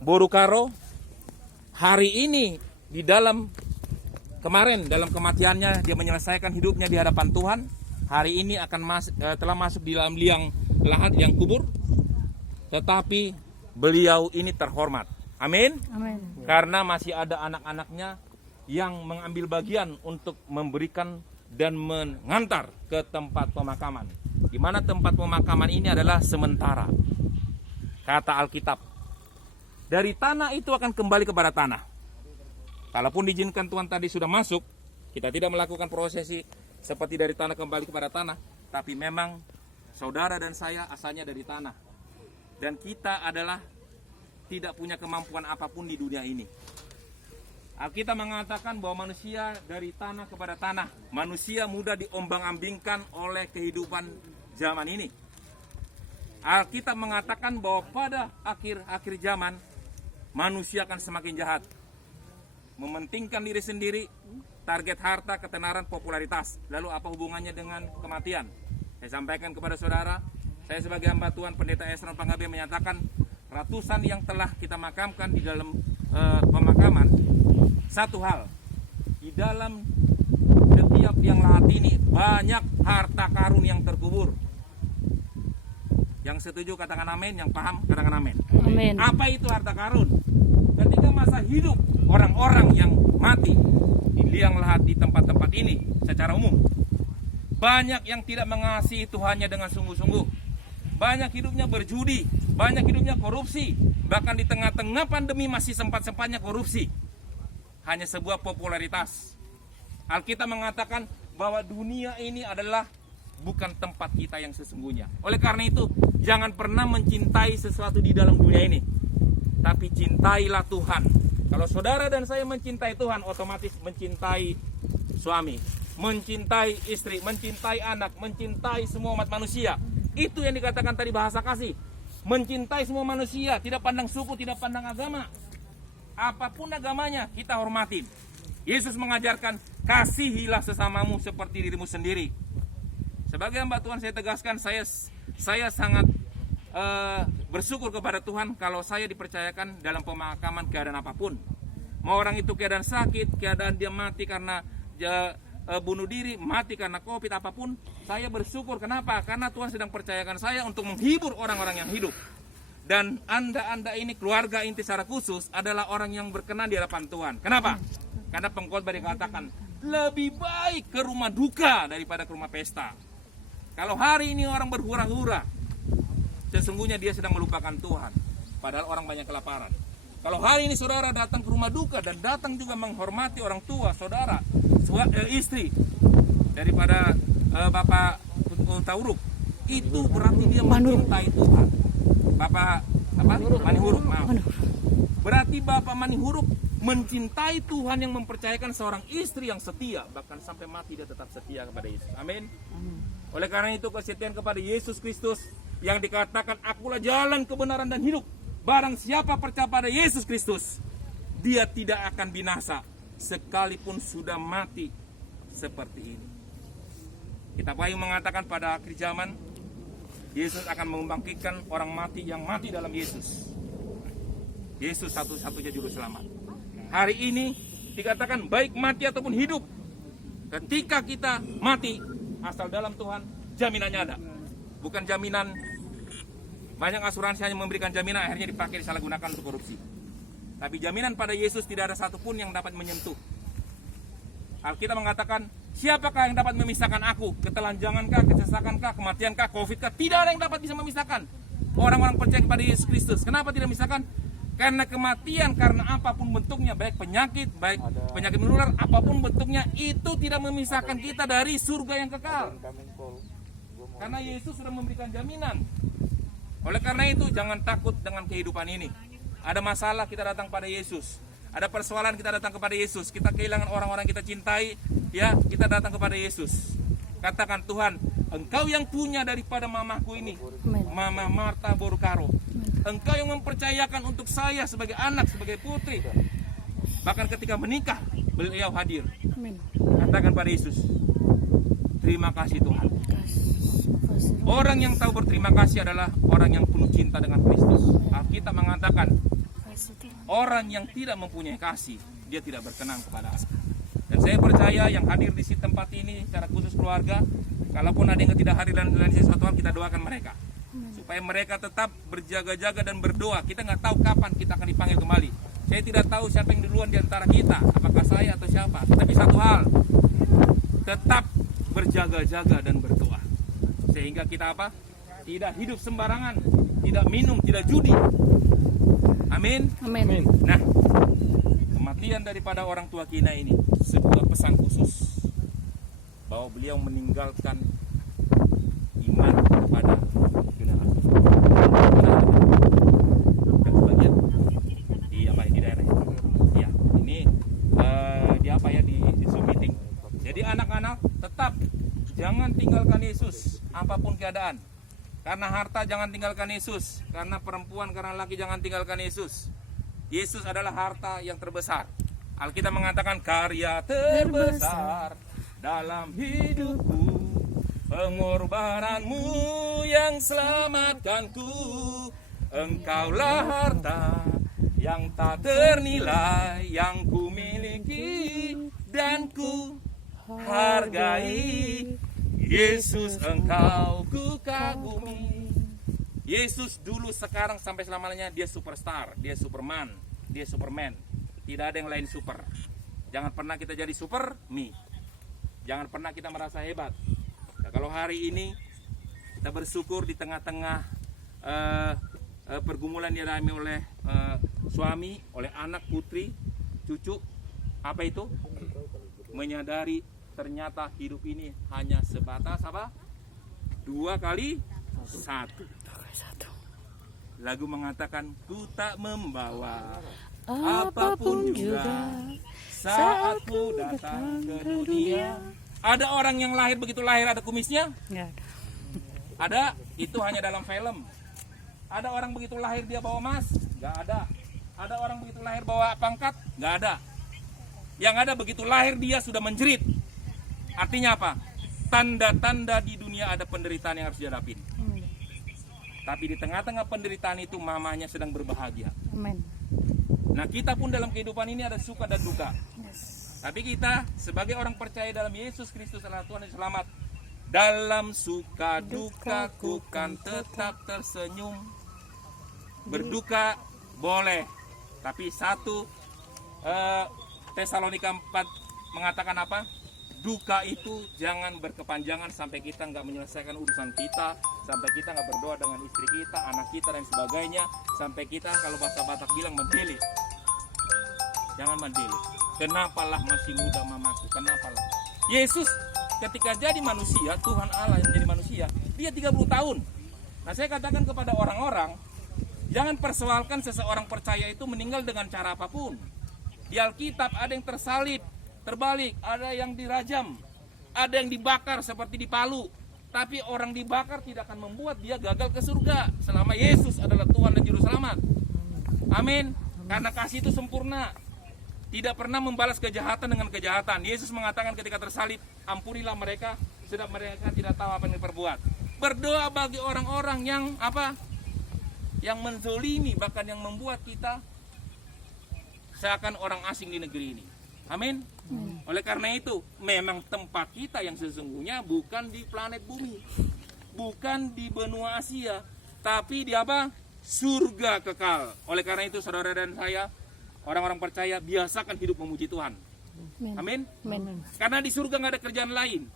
Borukaro hari ini kemarin dalam kematiannya dia menyelesaikan hidupnya di hadapan Tuhan. Hari ini telah masuk di dalam liang lahat yang kubur. Tetapi beliau ini terhormat. Amin. Amin. Karena masih ada anak-anaknya yang mengambil bagian untuk memberikan dan mengantar ke tempat pemakaman. Di mana tempat pemakaman ini adalah sementara. Kata Alkitab. Dari tanah itu akan kembali kepada tanah. Kalaupun diizinkan Tuhan tadi sudah masuk, kita tidak melakukan prosesi seperti dari tanah kembali kepada tanah. Tapi memang saudara dan saya asalnya dari tanah. Dan kita adalah tidak punya kemampuan apapun di dunia ini. Alkitab mengatakan bahwa manusia dari tanah kepada tanah. Manusia mudah diombang-ambingkan oleh kehidupan zaman ini. Alkitab mengatakan bahwa pada akhir zaman manusia akan semakin jahat, mementingkan diri sendiri, target harta, ketenaran, popularitas. Lalu apa hubungannya dengan kematian? Saya sampaikan kepada saudara, saya sebagai hamba Tuhan Pendeta Esron Panggabe menyatakan ratusan yang telah kita makamkan di dalam pemakaman. Satu hal, di dalam setiap liang lahat ini banyak harta karun yang terkubur. Yang setuju katakan amin, yang paham katakan amin. Amin. Apa itu harta karun? Ketika masa hidup orang-orang yang mati di liang lahat di tempat-tempat ini secara umum, banyak yang tidak mengasihi Tuhannya dengan sungguh-sungguh. Banyak hidupnya berjudi, banyak hidupnya korupsi. Bahkan di tengah-tengah pandemi masih sempat-sempatnya korupsi. Hanya sebuah popularitas. Alkitab mengatakan bahwa dunia ini adalah bukan tempat kita yang sesungguhnya. Oleh karena itu, jangan pernah mencintai sesuatu di dalam dunia ini. Tapi cintailah Tuhan. Kalau saudara dan saya mencintai Tuhan, otomatis mencintai suami, mencintai istri, mencintai anak, mencintai semua umat manusia. Itu yang dikatakan tadi bahasa kasih. Mencintai semua manusia, tidak pandang suku, tidak pandang agama. Apapun agamanya, kita hormatin. Yesus mengajarkan, kasihilah sesamamu seperti dirimu sendiri. Sebagai hamba Tuhan saya tegaskan, saya sangat bersyukur kepada Tuhan kalau saya dipercayakan dalam pemakaman keadaan apapun. Mau orang itu keadaan sakit, keadaan dia mati karena bunuh diri, mati karena COVID, apapun, saya bersyukur. Kenapa? Karena Tuhan sedang percayakan saya untuk menghibur orang-orang yang hidup. Dan anda ini keluarga inti secara khusus adalah orang yang berkenan di hadapan Tuhan. Kenapa? Karena pengkhotbah dikatakan lebih baik ke rumah duka daripada ke rumah pesta. Kalau hari ini orang berhura-hura, sesungguhnya dia sedang melupakan Tuhan. Padahal orang banyak kelaparan. Kalau hari ini saudara datang ke rumah duka dan datang juga menghormati orang tua, saudara, istri daripada Bapak Tauruk, itu berarti dia mencintai Tuhan. Bapak Manihuruk, maaf. Berarti Bapak Manihuruk mencintai Tuhan yang mempercayakan seorang istri yang setia, bahkan sampai mati dia tetap setia kepada Yesus. Amin. Oleh karena itu kesetiaan kepada Yesus Kristus yang dikatakan akulah jalan kebenaran dan hidup. Barang siapa percaya pada Yesus Kristus, dia tidak akan binasa sekalipun sudah mati seperti ini. Kitab Wahyu mengatakan pada akhir zaman Yesus akan membangkitkan orang mati yang mati dalam Yesus. Yesus satu-satunya juru selamat. Hari ini dikatakan baik mati ataupun hidup. Ketika kita mati asal dalam Tuhan, jaminannya ada. Bukan jaminan, banyak asuransi hanya memberikan jaminan akhirnya dipakai disalahgunakan untuk korupsi. Tapi jaminan pada Yesus tidak ada satupun yang dapat menyentuh. Alkitab mengatakan, siapakah yang dapat memisahkan aku? Ketelanjangankah, kesesakankah, kematiankah, COVID-kah? Tidak ada yang dapat bisa memisahkan orang-orang percaya kepada Yesus Kristus. Kenapa tidak memisahkan? Karena kematian, karena apapun bentuknya, baik penyakit menular, apapun bentuknya, itu tidak memisahkan kita dari surga yang kekal. Karena Yesus sudah memberikan jaminan. Oleh karena itu, jangan takut dengan kehidupan ini. Ada masalah, kita datang pada Yesus. Ada persoalan, kita datang kepada Yesus. Kita kehilangan orang-orang kita cintai, ya, kita datang kepada Yesus. Katakan, Tuhan, Engkau yang punya daripada mamaku ini, Mama Marta Borukaro. Engkau yang mempercayakan untuk saya sebagai anak, sebagai putri. Bahkan ketika menikah, beliau hadir. Katakan pada Yesus, terima kasih Tuhan. Orang yang tahu berterima kasih adalah orang yang penuh cinta dengan Kristus. Alkitab mengatakan orang yang tidak mempunyai kasih, dia tidak berkenan kepada aku. Dan saya percaya yang hadir di tempat ini secara khusus keluarga, kalaupun ada yang tidak hadir dan sesuatu hal, kita doakan mereka supaya mereka tetap berjaga-jaga dan berdoa. Kita nggak tahu kapan kita akan dipanggil kembali. Saya tidak tahu siapa yang duluan di antara kita, apakah saya atau siapa. Tapi satu hal, tetap berjaga-jaga dan berdoa. Sehingga kita apa? Tidak hidup sembarangan, tidak minum, tidak judi. Amin. Amin. Nah, kematian daripada orang tua kita ini sebuah pesan khusus bahwa beliau meninggalkan iman kepada generasi. Dan sebagian di apa ya, di daerah ini. Ya, ini di apa ya, di Zoom meeting. Jadi anak-anak tetap jangan tinggalkan Yesus apapun keadaan. Karena harta jangan tinggalkan Yesus, karena perempuan, karena laki jangan tinggalkan Yesus. Yesus adalah harta yang terbesar. Alkitab mengatakan karya terbesar dalam hidupku, pengorbananmu yang selamatkanku. Engkaulah harta yang tak ternilai, yang ku miliki dan ku hargai. Yesus, engkau ku kagumi. Yesus dulu, sekarang, sampai selamanya dia superstar, dia superman, dia superman. Tidak ada yang lain super. Jangan pernah kita jadi super me. Jangan pernah kita merasa hebat. Nah, kalau hari ini kita bersyukur di tengah-tengah pergumulan yang dialami oleh suami, oleh anak, putri, cucu, apa itu? Menyadari ternyata hidup ini hanya sebatas apa? 2 kali 1. Lagu mengatakan ku tak membawa apapun juga saat ku datang ke dunia. Ada orang yang lahir begitu lahir ada kumisnya? Nggak ada. Ada, itu hanya dalam film. Ada orang begitu lahir dia bawa emas? Nggak ada. Ada orang begitu lahir bawa pangkat? Nggak ada. Yang ada begitu lahir dia sudah menjerit. Artinya apa? Tanda-tanda di dunia ada penderitaan yang harus dihadapin. Tapi di tengah-tengah penderitaan itu mamanya sedang berbahagia. Amin. Nah, kita pun dalam kehidupan ini ada suka dan duka. Tapi kita sebagai orang percaya dalam Yesus Kristus adalah Tuhan dan Selamat, dalam suka dukaku kan tetap tersenyum. Berduka boleh, tapi 1 Tesalonika 4 mengatakan apa? Duka itu jangan berkepanjangan sampai kita nggak menyelesaikan urusan kita, sampai kita nggak berdoa dengan istri kita, anak kita dan sebagainya, sampai kita kalau bahasa Batak bilang mendelik. Jangan mendelik. Kenapalah masih muda mamaku, kenapalah. Yesus ketika jadi manusia, Tuhan Allah yang menjadi manusia, dia 30 tahun. Nah, saya katakan kepada orang-orang, jangan persoalkan seseorang percaya itu meninggal dengan cara apapun. Di Alkitab ada yang tersalib, terbalik, ada yang dirajam, ada yang dibakar seperti di Palu. Tapi orang dibakar tidak akan membuat dia gagal ke surga selama Yesus adalah Tuhan dan Juru Selamat. Amin. Karena kasih itu sempurna, tidak pernah membalas kejahatan dengan kejahatan. Yesus mengatakan ketika tersalib, ampunilah mereka sebab mereka tidak tahu apa yang diperbuat. Berdoa bagi orang-orang yang apa? Yang menzolimi, bahkan yang membuat kita seakan orang asing di negeri ini. Amin. Oleh karena itu, memang tempat kita yang sesungguhnya bukan di planet bumi, bukan di benua Asia, tapi di apa? Surga kekal. Oleh karena itu, saudara dan saya, orang-orang percaya, biasakan hidup memuji Tuhan. Amin. Amin. Karena di surga nggak ada kerjaan lain.